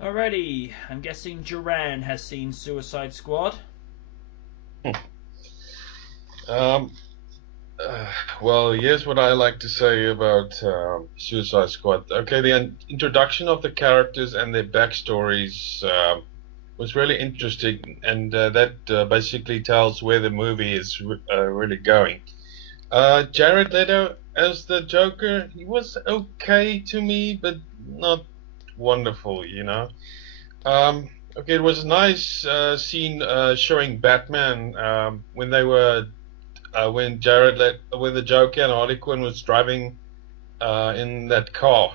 Alrighty, I'm guessing Duran has seen Suicide Squad. Um, uh, well, here's what I like to say about Suicide Squad. Okay, the introduction of the characters and their backstories was really interesting, and that basically tells where the movie is really going. Jared Leto as the Joker, he was okay to me, but not wonderful. Okay, it was a nice scene showing Batman when the Joker and Harley Quinn was driving in that car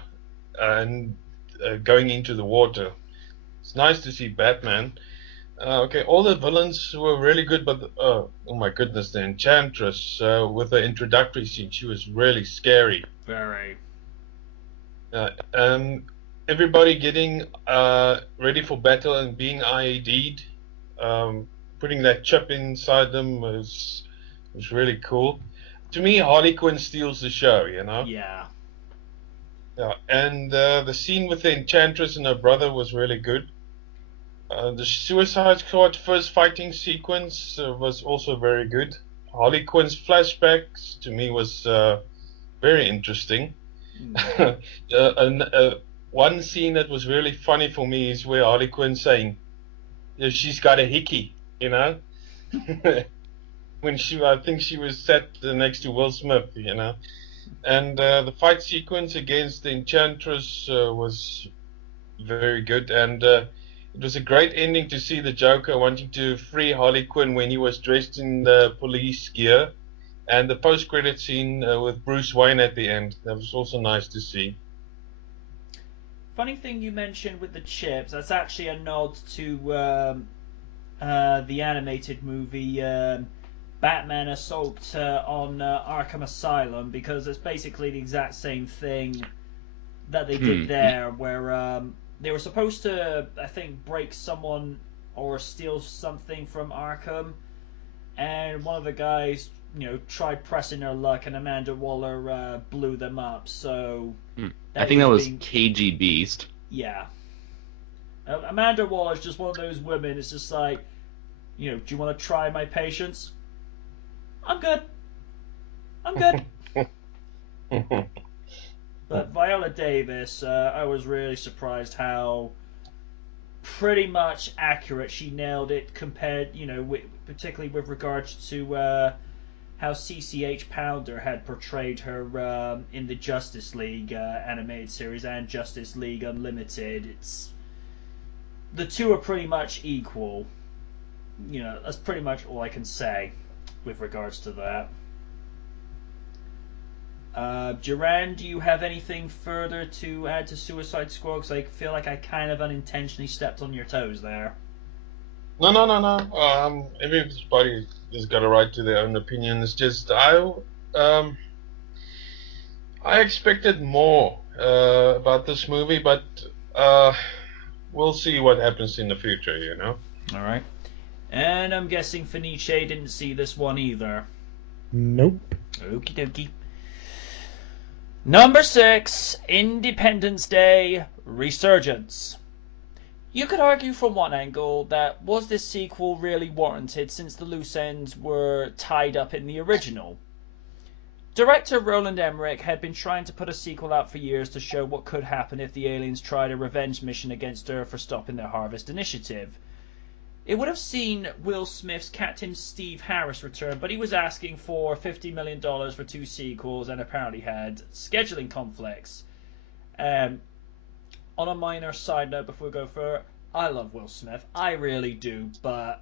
and going into the water. It's nice to see Batman. Okay, all the villains were really good, but oh my goodness, the Enchantress with the introductory scene, she was really scary. Very. And everybody getting ready for battle and being IED'd, putting that chip inside them was really cool. To me, Harley Quinn steals the show. Yeah. Yeah, and the scene with the Enchantress and her brother was really good. The Suicide Squad first fighting sequence was also very good. Harley Quinn's flashbacks to me was very interesting. Mm. And one scene that was really funny for me is where Harley Quinn saying, "Yeah, she's got a hickey," when I think she was sat next to Will Smith. And the fight sequence against the Enchantress was very good, and it was a great ending to see the Joker wanting to free Harley Quinn when he was dressed in the police gear, and the post-credit scene with Bruce Wayne at the end. That was also nice to see. Funny thing you mentioned with the chips, that's actually a nod to the animated movie Batman Assault on Arkham Asylum, because it's basically the exact same thing that they did Hmm. there, where they were supposed to, I think, break someone or steal something from Arkham, and one of the guys, tried pressing their luck, and Amanda Waller blew them up. So Hmm. I that think that is was being, KG Beast. yeah. Amanda Waller is just one of those women. It's just like, do you want to try my patience? I'm good. I'm good. But Viola Davis, I was really surprised how pretty much accurate she nailed it compared, particularly with regards to how CCH Pounder had portrayed her in the Justice League animated series and Justice League Unlimited. It's the two are pretty much equal. That's pretty much all I can say with regards to that. Duran, do you have anything further to add to Suicide Squad? Because I feel like I kind of unintentionally stepped on your toes there. No, no, no, no. Everybody has got a right to their own opinion. It's just I expected more about this movie, but uh, we'll see what happens in the future. All right. And I'm guessing Fenice didn't see this one either. Nope. Okie dokie. Number 6, Independence Day Resurgence. You could argue from one angle that was this sequel really warranted since the loose ends were tied up in the original. Director Roland Emmerich had been trying to put a sequel out for years to show what could happen if the aliens tried a revenge mission against Earth for stopping their Harvest Initiative. It would have seen Will Smith's Captain Steve Harris return, but he was asking for $50 million for two sequels and apparently had scheduling conflicts. Um, on a minor side note, before we go further, I love Will Smith. I really do, but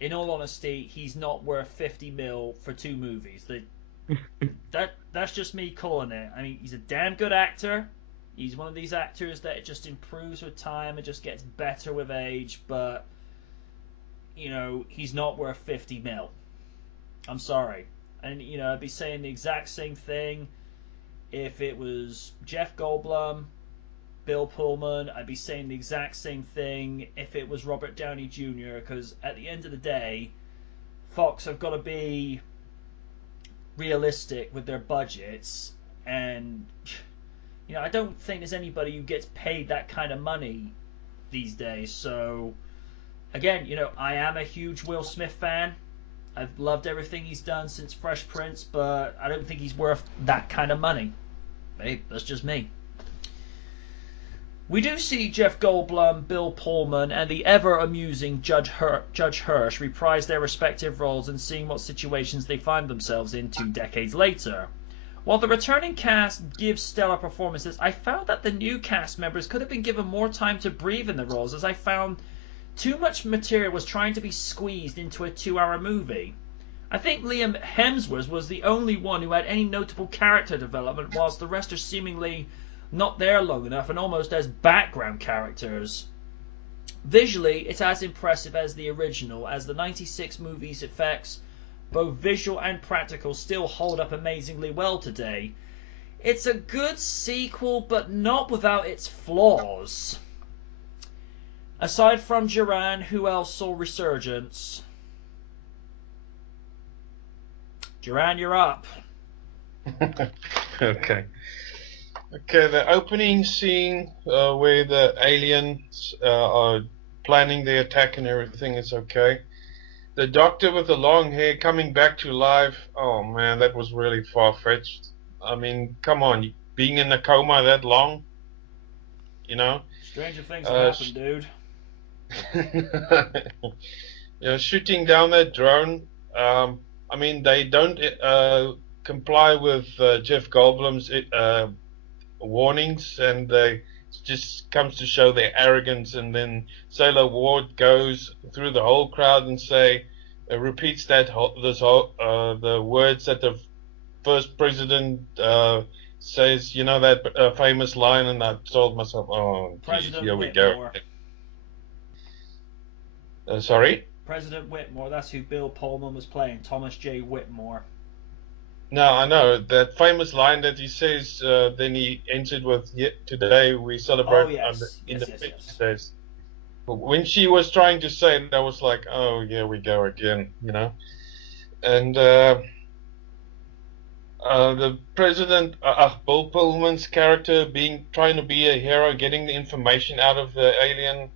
in all honesty, he's not worth 50 mil for two movies. That's just me calling it. I mean, he's a damn good actor. He's one of these actors that just improves with time and just gets better with age, but he's not worth 50 mil. I'm sorry. And, I'd be saying the exact same thing if it was Jeff Goldblum, Bill Pullman. I'd be saying the exact same thing if it was Robert Downey Jr., because at the end of the day, Fox have got to be realistic with their budgets. And, I don't think there's anybody who gets paid that kind of money these days. So, again, I am a huge Will Smith fan. I've loved everything he's done since Fresh Prince, but I don't think he's worth that kind of money. Hey, that's just me. We do see Jeff Goldblum, Bill Pullman, and the ever-amusing Judge Hirsch reprise their respective roles and seeing what situations they find themselves in 2 decades later. While the returning cast gives stellar performances, I found that the new cast members could have been given more time to breathe in the roles, as I found too much material was trying to be squeezed into a 2-hour movie. I think Liam Hemsworth was the only one who had any notable character development, whilst the rest are seemingly not there long enough and almost as background characters. Visually, it's as impressive as the original, as the 96 movie's effects, both visual and practical, still hold up amazingly well today. It's a good sequel, but not without its flaws. Aside from Duran, who else saw Resurgence? Duran, you're up. Okay. Okay, the opening scene where the aliens are planning the attack and everything is okay. The doctor with the long hair coming back to life, oh man, that was really far-fetched. I mean, come on, being in a coma that long, Stranger things have happened, dude. Shooting down that drone. I mean, they don't comply with Jeff Goldblum's warnings, and it just comes to show their arrogance. And then Sailor Ward goes through the whole crowd and repeats the words that the first president says. That famous line, and I told myself, oh, geez, here we go. Sorry? President Whitmore, that's who Bill Pullman was playing, Thomas J. Whitmore. No, I know. That famous line that he says, then he entered with, today we celebrate Independence Day. But when she was trying to say it, I was like, oh, yeah, we go again, And the president, Bill Pullman's character, trying to be a hero, getting the information out of the alien,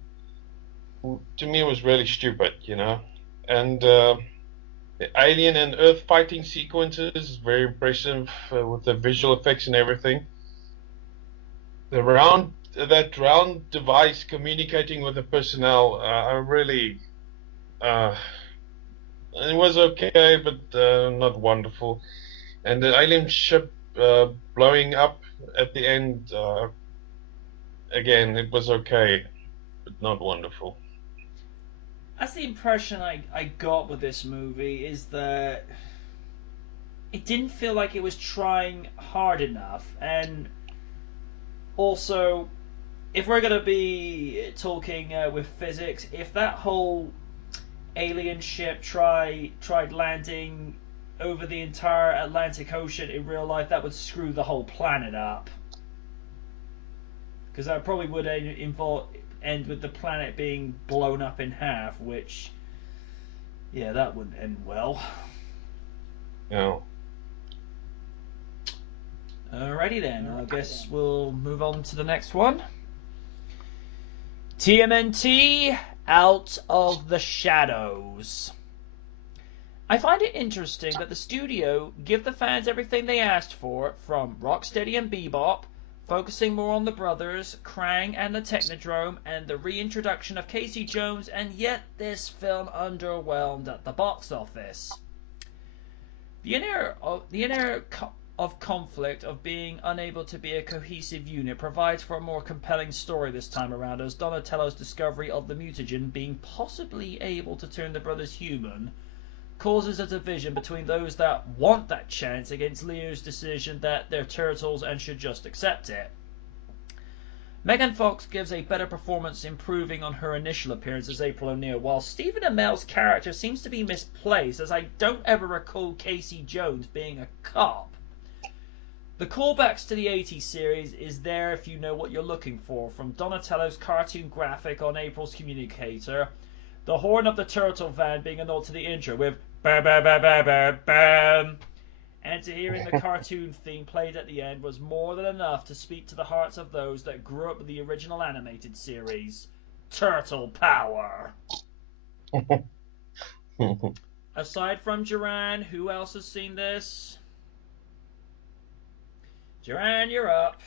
to me was really stupid, And the alien and Earth fighting sequences is very impressive with the visual effects and everything. That round device communicating with the personnel, it was okay, but not wonderful. And the alien ship blowing up at the end, again, it was okay, but not wonderful. That's the impression I got with this movie, is that it didn't feel like it was trying hard enough. And also, if we're going to be talking with physics, if that whole alien ship tried landing over the entire Atlantic Ocean in real life, that would screw the whole planet up. Because that probably would end with the planet being blown up in half, which, yeah, that wouldn't end well. No. Alrighty then, I guess we'll move on to the next one. TMNT, Out of the Shadows. I find it interesting that the studio give the fans everything they asked for, from Rocksteady and Bebop, focusing more on the brothers, Krang and the Technodrome, and the reintroduction of Casey Jones, and yet this film underwhelmed at the box office. The inner conflict of being unable to be a cohesive unit provides for a more compelling story this time around, as Donatello's discovery of the mutagen being possibly able to turn the brothers human causes a division between those that want that chance against Leo's decision that they're turtles and should just accept it. Megan Fox gives a better performance, improving on her initial appearance as April O'Neil, while Stephen Amell's character seems to be misplaced, as I don't ever recall Casey Jones being a cop. The callbacks to the 80s series is there if you know what you're looking for, from Donatello's cartoon graphic on April's communicator, the horn of the turtle van being a nod to the intro with ba ba ba ba ba bam, and to hearing the cartoon theme played at the end was more than enough to speak to the hearts of those that grew up with the original animated series. Turtle power. Aside from Duran, who else has seen this? Duran, you're up.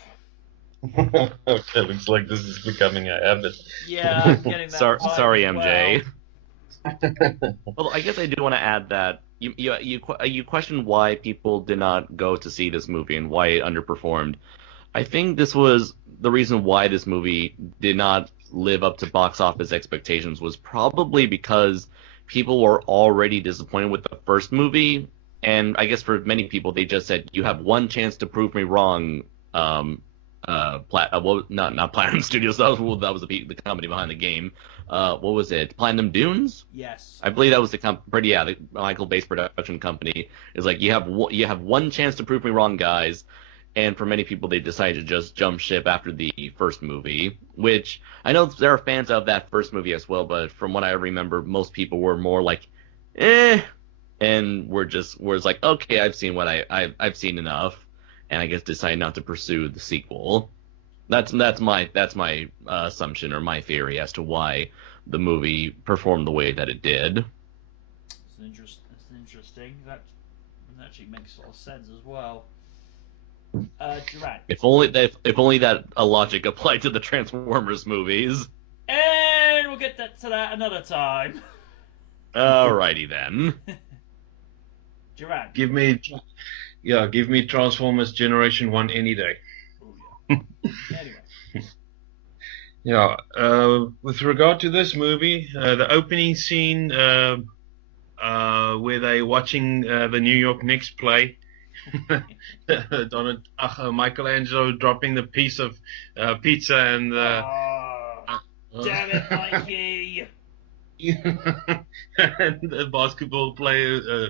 Okay, looks like this is becoming a habit. Yeah, I'm getting that vibe Sorry, as MJ. well. Well, I guess I do want to add that you questioned why people did not go to see this movie and why it underperformed. I think this was the reason why this movie did not live up to box office expectations was probably because people were already disappointed with the first movie, and I guess for many people they just said, "You have one chance to prove me wrong." Not Platinum Studios. That was the company behind the game. What was it? Platinum Dunes? Yes. I believe that was the Michael Bay's production company. Is like you have one chance to prove me wrong, guys. And for many people, they decided to just jump ship after the first movie, which I know there are fans of that first movie as well. But from what I remember, most people were more like, eh, and were like, okay, I've seen what I've seen enough, and I guess decided not to pursue the sequel. That's my assumption or my theory as to why the movie performed the way that it did. It's interesting. That actually makes a lot of sense as well. Duran. If only that logic applied to the Transformers movies. And we'll get to that another time. Alrighty then. Duran. Give me Transformers Generation 1 any day. Oh, yeah. Anyway. Yeah, with regard to this movie, the opening scene where they're watching the New York Knicks play, Michelangelo dropping the piece of pizza and damn it, Mikey! and the basketball player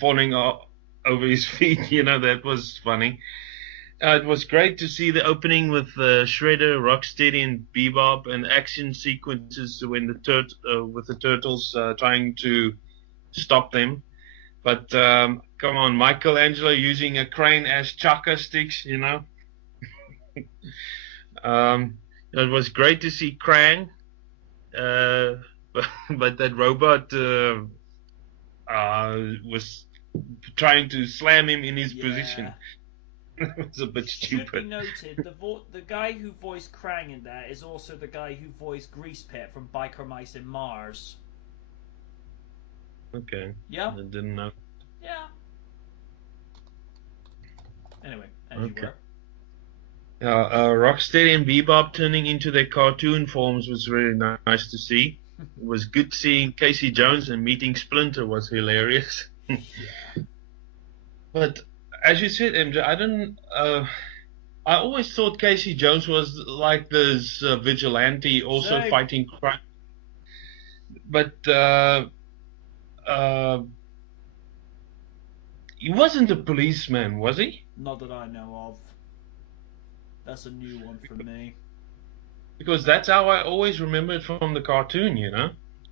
falling over his feet, that was funny. It was great to see the opening with Shredder, Rocksteady, and Bebop, and action sequences when with the turtles trying to stop them. But come on, Michelangelo using a crane as chaka sticks, It was great to see Krang, but that robot was trying to slam him in his position. It was a bit stupid. Should be noted, the guy who voiced Krang in that is also the guy who voiced Grease Pit from Biker Mice in Mars. Okay. Yeah. I didn't know. Yeah. Anyway, as you were. Rocksteady and Bebop turning into their cartoon forms was really nice to see. It was good seeing Casey Jones, and meeting Splinter was hilarious. Yeah. But as you said, MJ, I always thought Casey Jones was like this vigilante, also fighting crime. But he wasn't a policeman, was he? Not that I know of. That's a new one for me. Because that's how I always remember it from the cartoon,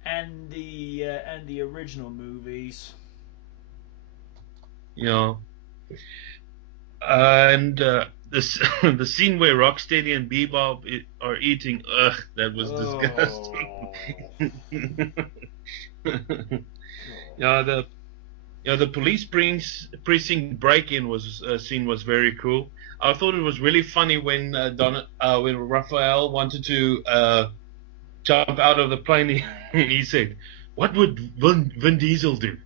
And the original movies. Yeah. And the scene where Rocksteady and Bebop are eating, that was disgusting. The police precinct break-in scene was very cool. I thought it was really funny when when Raphael wanted to jump out of the plane, and he said, "What would Vin Diesel do?"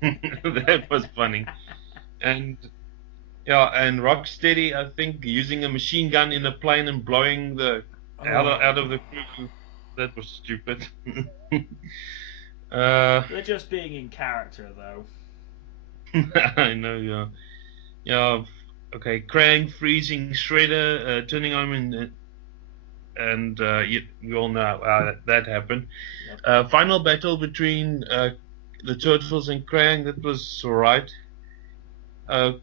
That was funny. And Rocksteady, I think, using a machine gun in the plane and blowing the out of the crew. That was stupid. They're just being in character, though. I know, yeah. Okay, Krang freezing Shredder, turning on him, and you all know how that happened. Yep. Final battle between the Turtles and Krang, that was alright.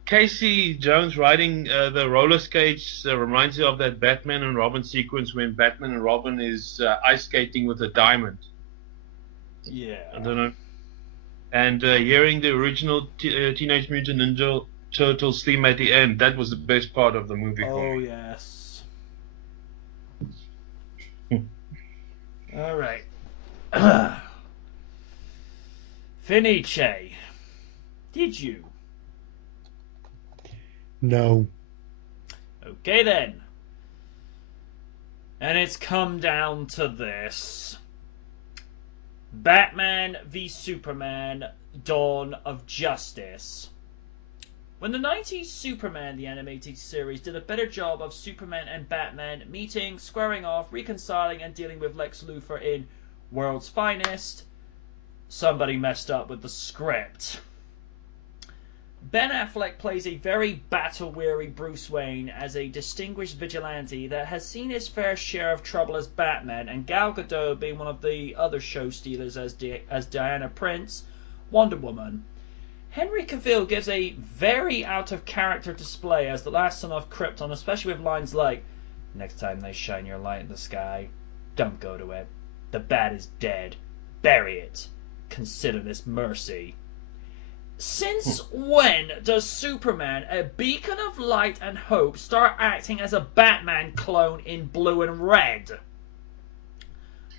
Casey Jones riding the roller skates reminds me of that Batman and Robin sequence when Batman and Robin is ice skating with a diamond. Yeah. I don't know. And hearing the original Teenage Mutant Ninja Turtles theme at the end, that was the best part of the movie for me. Yes. All right. Finice, did you? No. Okay then. And it's come down to this. Batman v Superman: Dawn of Justice. When the 90s Superman the Animated Series did a better job of Superman and Batman meeting, squaring off, reconciling, and dealing with Lex Luthor in World's Finest, somebody messed up with the script. Ben Affleck plays a very battle-weary Bruce Wayne as a distinguished vigilante that has seen his fair share of trouble as Batman, and Gal Gadot being one of the other show stealers as Diana Prince, Wonder Woman. Henry Cavill gives a very out-of-character display as the last son of Krypton, especially with lines like, "Next time they shine your light in the sky, don't go to it. The bat is dead. Bury it. Consider this mercy." Since when does Superman, a beacon of light and hope, start acting as a Batman clone in blue and red?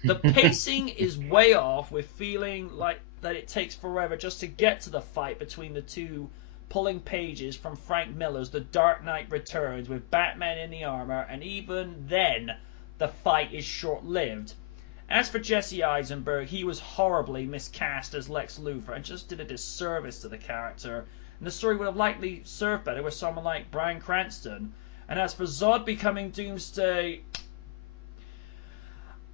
The pacing is way off, with feeling like that it takes forever just to get to the fight between the two, pulling pages from Frank Miller's The Dark Knight Returns with Batman in the armor, and even then the fight is short-lived. As for Jesse Eisenberg, he was horribly miscast as Lex Luthor and just did a disservice to the character, and the story would have likely served better with someone like Bryan Cranston. And as for Zod becoming Doomsday,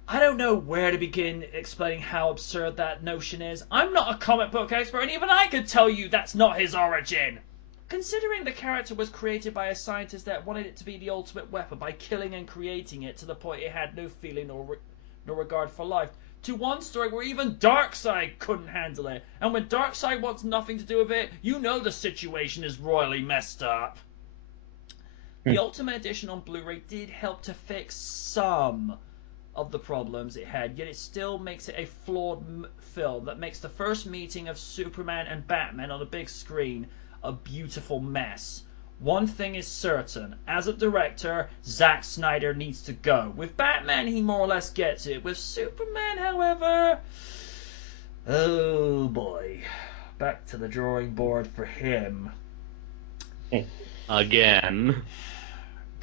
I don't know where to begin explaining how absurd that notion is. I'm not a comic book expert, and even I could tell you that's not his origin. Considering the character was created by a scientist that wanted it to be the ultimate weapon by killing and creating it to the point it had no feeling or regard for life, to one story where even Darkseid couldn't handle it, and when Darkseid wants nothing to do with it, you know the situation is royally messed up. The Ultimate Edition on Blu-ray did help to fix some of the problems it had, yet it still makes it a flawed film that makes the first meeting of Superman and Batman on a big screen a beautiful mess. One thing is certain, as a director, Zack Snyder needs to go. With Batman, he more or less gets it. With Superman, however, oh boy, back to the drawing board for him. Again.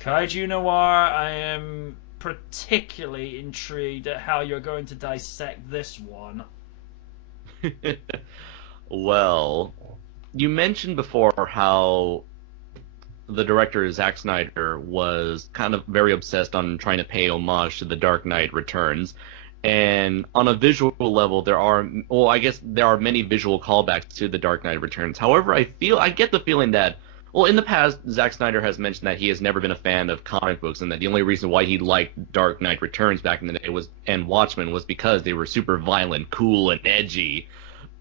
Kaiju Noir, I am particularly intrigued at how you're going to dissect this one. Well, you mentioned before how the director Zack Snyder was kind of very obsessed on trying to pay homage to The Dark Knight Returns, and on a visual level there are many visual callbacks to The Dark Knight Returns. However, I get the feeling that, well, in the past, Zack Snyder has mentioned that he has never been a fan of comic books, and that the only reason why he liked Dark Knight Returns back in the day and Watchmen was because they were super violent, cool, and edgy.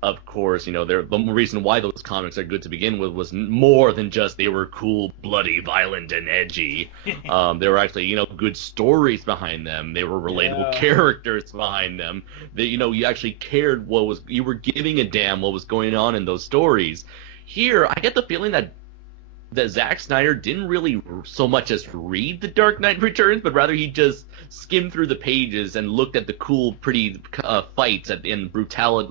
Of course, the reason why those comics are good to begin with was more than just they were cool, bloody, violent, and edgy. There were actually, good stories behind them. They were relatable characters behind them. You actually cared you were giving a damn what was going on in those stories. Here, I get the feeling that Zack Snyder didn't really so much as read The Dark Knight Returns, but rather he just skimmed through the pages and looked at the cool, pretty fights and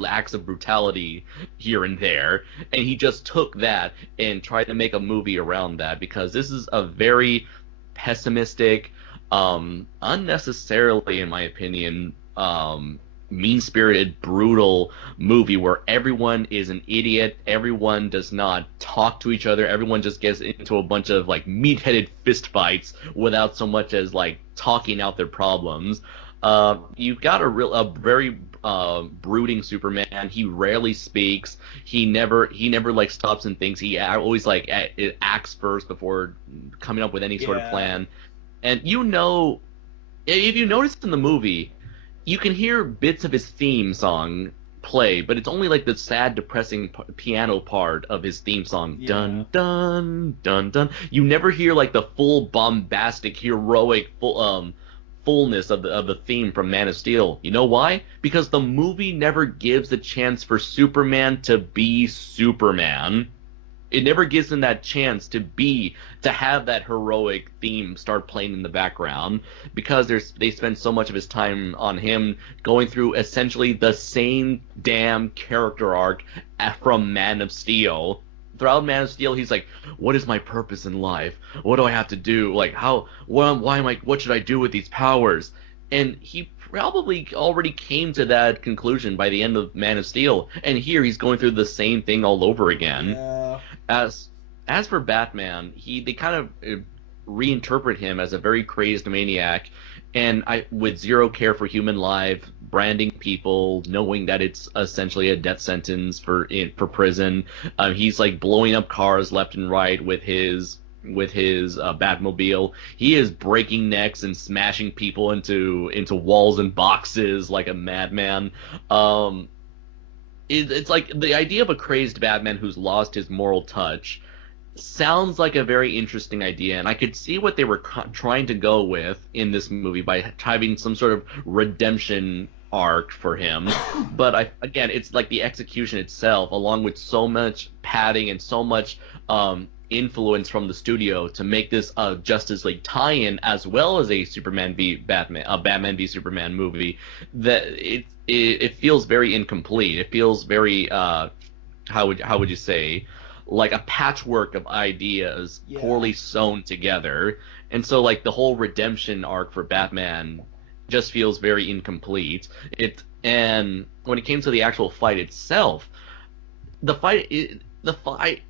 acts of brutality here and there, and he just took that and tried to make a movie around that, because this is a very pessimistic, unnecessarily, in my opinion, mean-spirited, brutal movie where everyone is an idiot, everyone does not talk to each other, everyone just gets into a bunch of meat-headed fistfights without so much as talking out their problems. You've got a very brooding Superman. He rarely speaks. He never stops and thinks. He always acts first before coming up with any sort of plan. And if you noticed in the movie, you can hear bits of his theme song play, but it's only the sad, depressing piano part of his theme song. Yeah. Dun, dun, dun, dun. You never hear the full bombastic, heroic, fullness of the theme from Man of Steel. You know why? Because the movie never gives the chance for Superman to be Superman. It never gives him that chance to have that heroic theme start playing in the background, because they spend so much of his time on him going through essentially the same damn character arc from Man of Steel. Throughout Man of Steel, he's like, "What is my purpose in life? What do I have to do? Like, what should I do with these powers?" And he probably already came to that conclusion by the end of Man of Steel. And here he's going through the same thing all over again. Yeah. As for Batman, they kind of reinterpret him as a very crazed maniac, and with zero care for human life, branding people, knowing that it's essentially a death sentence for prison. He's like blowing up cars left and right with his Batmobile. He is breaking necks and smashing people into walls and boxes like a madman. It's like the idea of a crazed Batman who's lost his moral touch sounds like a very interesting idea, and I could see what they were trying to go with in this movie by having some sort of redemption arc for him. But again, it's like the execution itself, along with so much padding and so much influence from the studio to make this a Justice League tie-in as well as a Batman v Superman movie, that it feels very incomplete. It feels very how would you say, like a patchwork of ideas poorly sewn together. And so like the whole redemption arc for Batman just feels very incomplete. And when it came to the actual fight itself,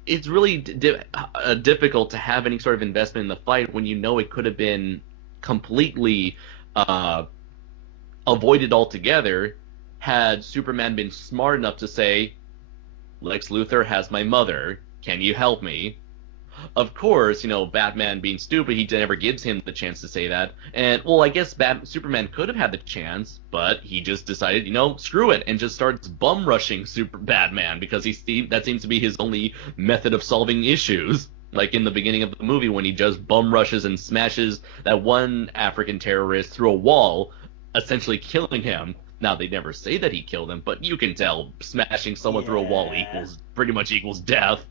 it's really difficult to have any sort of investment in the fight when you know it could have been completely avoided altogether had Superman been smart enough to say, "Lex Luthor has my mother. Can you help me?" Of course, Batman being stupid, he never gives him the chance to say that. And, well, I guess Superman could have had the chance, but he just decided, screw it, and just starts bum rushing Batman, because that seems to be his only method of solving issues. Like in the beginning of the movie when he just bum rushes and smashes that one African terrorist through a wall, essentially killing him. Now, they never say that he killed him, but you can tell smashing someone through a wall pretty much equals death.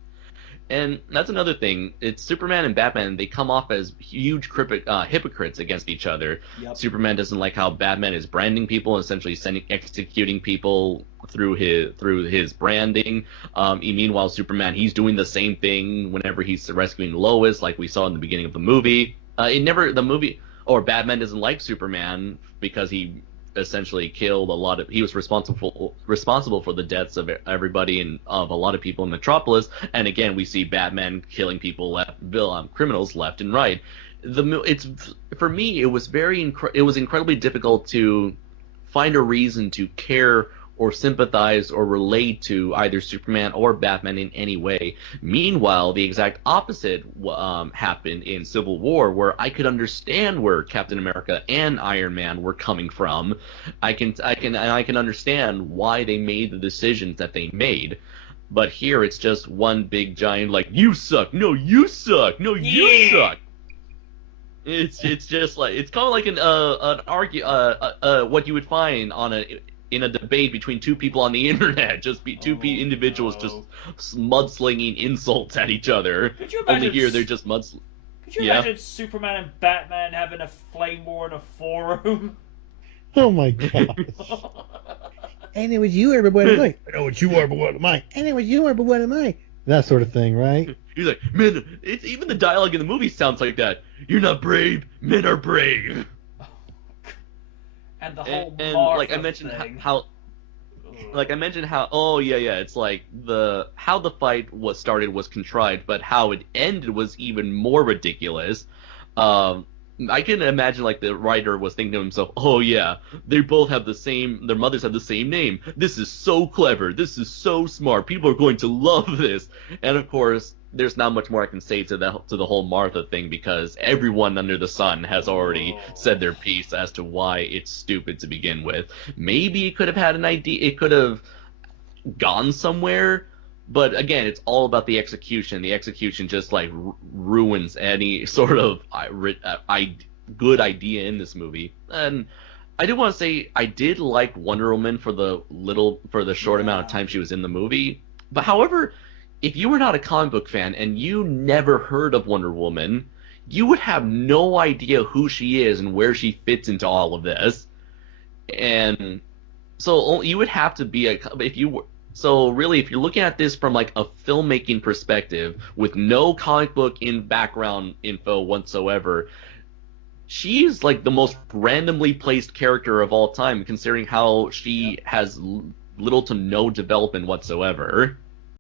And that's another thing. It's Superman and Batman, they come off as huge hypocrites against each other. Yep. Superman doesn't like how Batman is branding people, essentially executing people through his branding. Meanwhile, Superman, he's doing the same thing whenever he's rescuing Lois, like we saw in the beginning of the movie. Batman doesn't like Superman because he essentially killed he was responsible for the deaths of everybody and of a lot of people in Metropolis. And again, we see Batman killing people, criminals left and right. For me, it was incredibly difficult to find a reason to care or sympathize or relate to either Superman or Batman in any way. Meanwhile, the exact opposite happened in Civil War, where I could understand where Captain America and Iron Man were coming from. I can understand why they made the decisions that they made. But here it's just one big giant like, "You suck, no you suck, no you suck." It's just like, it's kind of like what you would find in a debate between two people on the internet, individuals just mudslinging insults at each other. Could you imagine? Only here they're just mudslinging. Could you imagine Superman and Batman having a flame war in a forum? Oh my gosh. And it was you are, but what am I? I know what you are, but what am I? And it was you are, but what am I? That sort of thing, right? He's like, "Man, even the dialogue in the movie sounds like that. You're not brave, men are brave." And the whole and Martha like I mentioned thing. how it's like how the fight started was contrived, but how it ended was even more ridiculous. I can imagine like the writer was thinking to himself, "Oh yeah, their mothers have the same name. This is so clever. This is so smart. People are going to love this." And of course, there's not much more I can say to the whole Martha thing, because everyone under the sun has already said their piece as to why it's stupid to begin with. Maybe it could have had an idea. It could have gone somewhere. But again, it's all about the execution. The execution just like ruins any sort of good idea in this movie. And I do want to say I did like Wonder Woman for the short amount of time she was in the movie. But however, if you were not a comic book fan and you never heard of Wonder Woman, you would have no idea who she is and where she fits into all of this. And so you would have to be if you're looking at this from like a filmmaking perspective with no comic book in background info whatsoever, she's like the most randomly placed character of all time, considering how she has little to no development whatsoever.